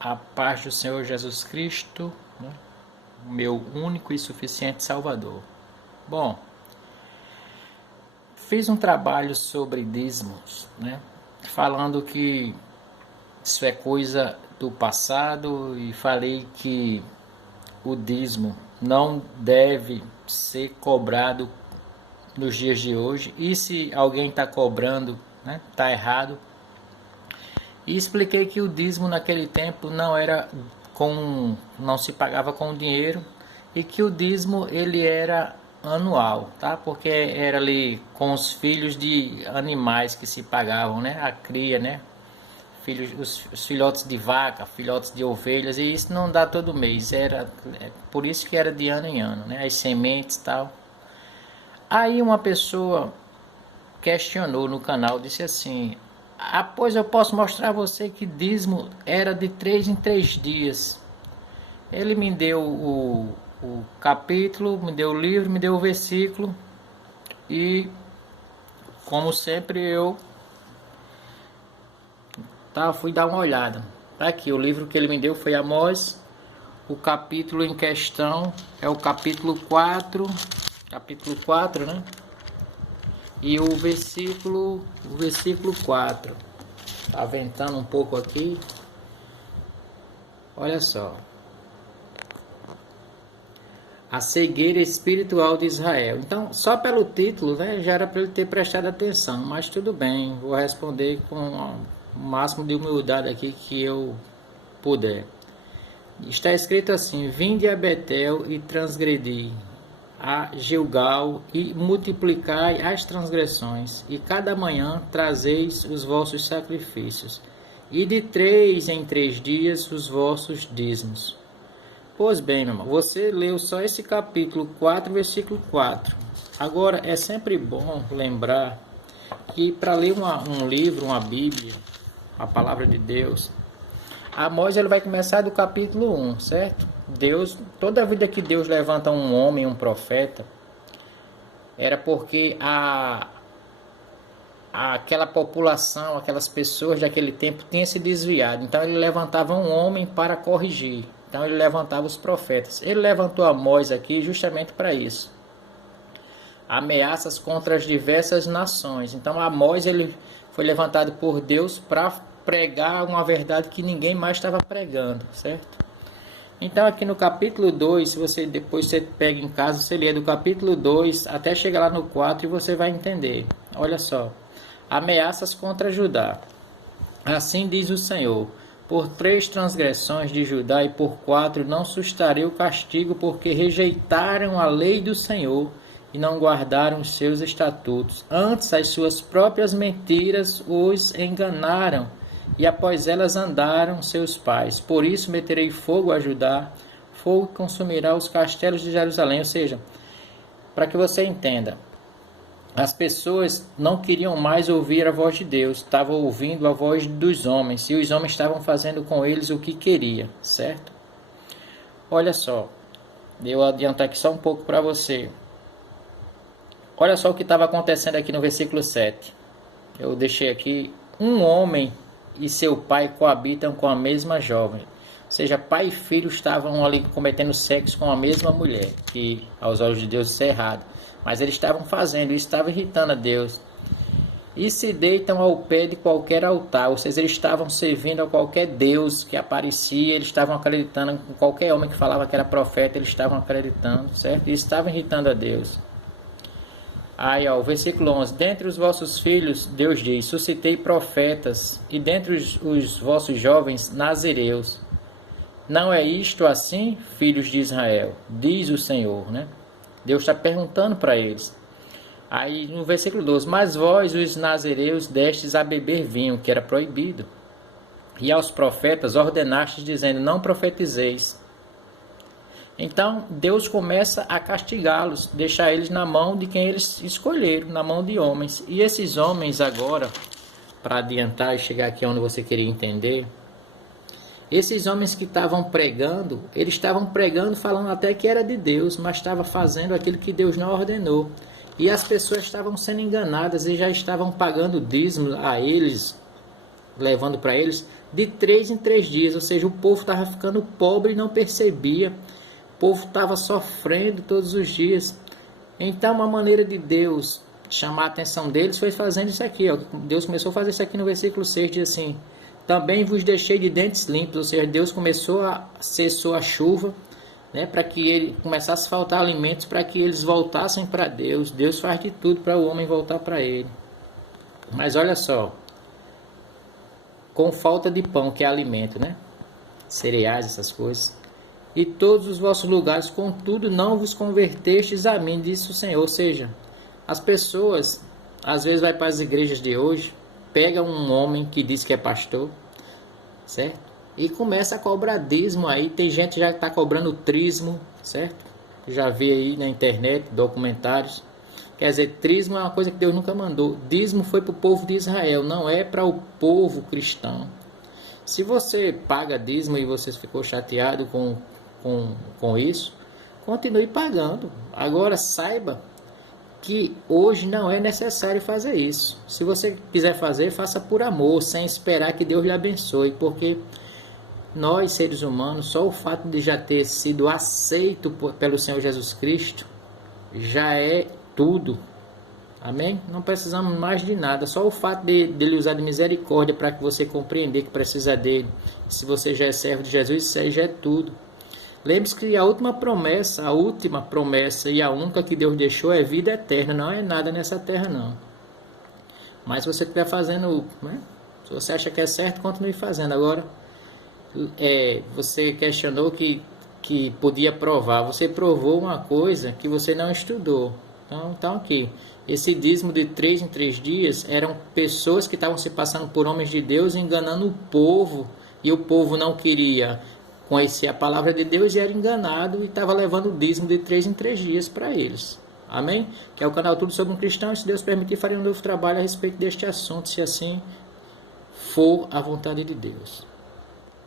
A paz do Senhor Jesus Cristo, né? O meu único e suficiente Salvador. Bom, fiz um trabalho sobre dízimos, né? Falando que isso é coisa do passado e falei que o dízimo não deve ser cobrado nos dias de hoje, e se alguém está cobrando, né, está errado. E expliquei que o dízimo naquele tempo não se pagava com dinheiro, e que o dízimo ele era anual, tá? Porque era ali com os filhos de animais que se pagavam, né? A cria, né? Os filhotes de vaca, filhotes de ovelhas, e isso não dá todo mês, por isso que era de ano em ano, né? As sementes e tal. Aí uma pessoa questionou no canal, disse assim: pois eu posso mostrar a você que dízimo era de 3 em 3 dias. Ele me deu o capítulo, me deu o livro, me deu o versículo, e como sempre eu fui dar uma olhada. Aqui, o livro que ele me deu foi Amós. O capítulo em questão é o capítulo 4, né? E o versículo 4. Tá ventando um pouco aqui. Olha só. A cegueira espiritual de Israel. Então, só pelo título, né, já era para ele ter prestado atenção, mas tudo bem, vou responder com o máximo de humildade aqui que eu puder. Está escrito assim: vinde a Betel e transgredi, a Gilgal e multiplicai as transgressões, e cada manhã trazeis os vossos sacrifícios, e de 3 em 3 dias os vossos dízimos. Pois bem, meu irmão, você leu só esse capítulo 4, versículo 4. Agora, é sempre bom lembrar que para ler um livro, uma Bíblia, a palavra de Deus, Amós ele vai começar do capítulo 1, certo? Toda a vida que Deus levanta um homem, um profeta, era porque aquela população, aquelas pessoas daquele tempo tinham se desviado. Então ele levantava um homem para corrigir. Então ele levantava os profetas. Ele levantou Amós aqui justamente para isso. Ameaças contra as diversas nações. Então Amós ele foi levantado por Deus para pregar uma verdade que ninguém mais estava pregando, certo? Então aqui no capítulo 2, se você depois pega em casa, você lê do capítulo 2 até chegar lá no 4 e você vai entender. Olha só. Ameaças contra Judá. Assim diz o Senhor: por 3 transgressões de Judá e por 4 não sustarei o castigo, porque rejeitaram a lei do Senhor e não guardaram os seus estatutos. Antes as suas próprias mentiras os enganaram, e após elas andaram seus pais. Por isso meterei fogo a Judá, fogo que consumirá os castelos de Jerusalém. Ou seja, para que você entenda, as pessoas não queriam mais ouvir a voz de Deus, estavam ouvindo a voz dos homens, e os homens estavam fazendo com eles o que queria, certo? Olha só, eu adiantar aqui só um pouco para você. Olha só o que estava acontecendo aqui no versículo 7. Eu deixei aqui: um homem e seu pai coabitam com a mesma jovem. Ou seja, pai e filho estavam ali cometendo sexo com a mesma mulher, que aos olhos de Deus isso é errado. Mas eles estavam fazendo, isso estava irritando a Deus. E se deitam ao pé de qualquer altar, ou seja, eles estavam servindo a qualquer Deus que aparecia, eles estavam acreditando em qualquer homem que falava que era profeta, eles estavam acreditando, certo? E estavam irritando a Deus. Aí, ó, o versículo 11: dentre os vossos filhos, Deus diz, suscitei profetas, e dentre os vossos jovens, nazireus. Não é isto assim, filhos de Israel? Diz o Senhor, né? Deus está perguntando para eles. Aí no versículo 12: mas vós, os nazireus, destes a beber vinho, que era proibido. E aos profetas ordenastes, dizendo, não profetizeis. Então Deus começa a castigá-los, deixar eles na mão de quem eles escolheram, na mão de homens. E esses homens agora, para adiantar e chegar aqui onde você queria entender, esses homens que estavam pregando, eles estavam pregando falando até que era de Deus, mas estavam fazendo aquilo que Deus não ordenou. E as pessoas estavam sendo enganadas e já estavam pagando dízimo a eles levando para eles de 3 em 3 dias. Ou seja, o povo estava ficando pobre e não percebia. O povo estava sofrendo todos os dias. Então, uma maneira de Deus chamar a atenção deles foi fazendo isso aqui. Ó. Deus começou a fazer isso aqui no versículo 6, diz assim: também vos deixei de dentes limpos. Ou seja, Deus cessou a chuva, né, para que ele começasse a faltar alimentos, para que eles voltassem para Deus. Deus faz de tudo para o homem voltar para ele. Mas olha só, com falta de pão, que é alimento, né? Cereais, essas coisas. E todos os vossos lugares, contudo, não vos convertestes a mim, disse o Senhor. Ou seja, as pessoas, às vezes vai para as igrejas de hoje, pega um homem que diz que é pastor, certo? E começa a cobrar dízimo aí. Tem gente que já está cobrando trismo, certo? Já vi aí na internet, documentários. Quer dizer, trismo é uma coisa que Deus nunca mandou. Dízimo foi para o povo de Israel, não é para o povo cristão. Se você paga dízimo e você ficou chateado com isso, continue pagando. Agora saiba que hoje não é necessário fazer isso. Se você quiser fazer, faça por amor, sem esperar que Deus lhe abençoe, porque nós, seres humanos, só o fato de já ter sido aceito pelo Senhor Jesus Cristo já é tudo. Amém? Não precisamos mais de nada. Só o fato de ele usar de misericórdia para que você compreender que precisa dele. Se você já é servo de Jesus, isso já é tudo. Lembre-se que a última promessa e a única que Deus deixou é vida eterna. Não é nada nessa terra, não. Mas se você estiver fazendo, né? Se você acha que é certo, continue fazendo. Agora, você questionou que podia provar. Você provou uma coisa que você não estudou. Então aqui, esse dízimo de 3 em 3 dias eram pessoas que estavam se passando por homens de Deus, enganando o povo, e o povo não queria conhecer a palavra de Deus e era enganado e estava levando o dízimo de 3 em 3 dias para eles. Amém? Que é o canal Tudo Sobre um Cristão, e se Deus permitir, farei um novo trabalho a respeito deste assunto, se assim for a vontade de Deus.